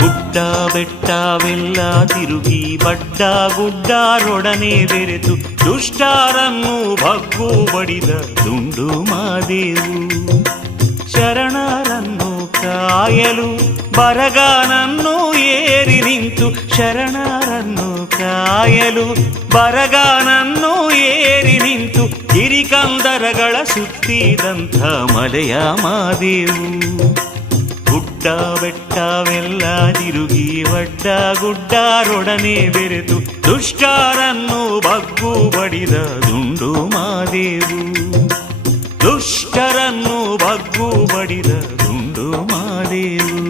ಗುಡ್ಡ ಬೆಟ್ಟವೆಲ್ಲ ತಿರುಗಿ ಬಡ್ಡ ಗುಡ್ಡರೊಡನೆ ಬೆರೆತು ದುಷ್ಟರನ್ನು ಭಗ್ಗು ಬಡಿದ ದುಂಡು ಮಾದೇವು. ಶರಣರನ್ನು ಕಾಯಲು ಬರಗಾನನ್ನು ಏರಿ ನಿಂತು, ಶರಣರನ್ನು ಕಾಯಲು ಬರಗಾನನ್ನು ಏರಿ ನಿಂತು ಗಿರಿಕಂದರಗಳ ಸುತ್ತಿದಂಥ ಮಲೆಯ ಮಾದೇವು. ಗುಡ್ಡ ಬೆಟ್ಟವೆಲ್ಲ ತಿರುಗಿ ಬಡ್ಡ ಗುಡ್ಡರೊಡನೆ ಬೆರೆತು ದುಷ್ಟರನ್ನು ಬಗ್ಗು ಬಡಿದ ದುಂಡು ಮಾದೇವು. ದುಷ್ಟರನ್ನು ಬಗ್ಗು ಬಡಿದ ದುಂಡು ಮಾದೇವು.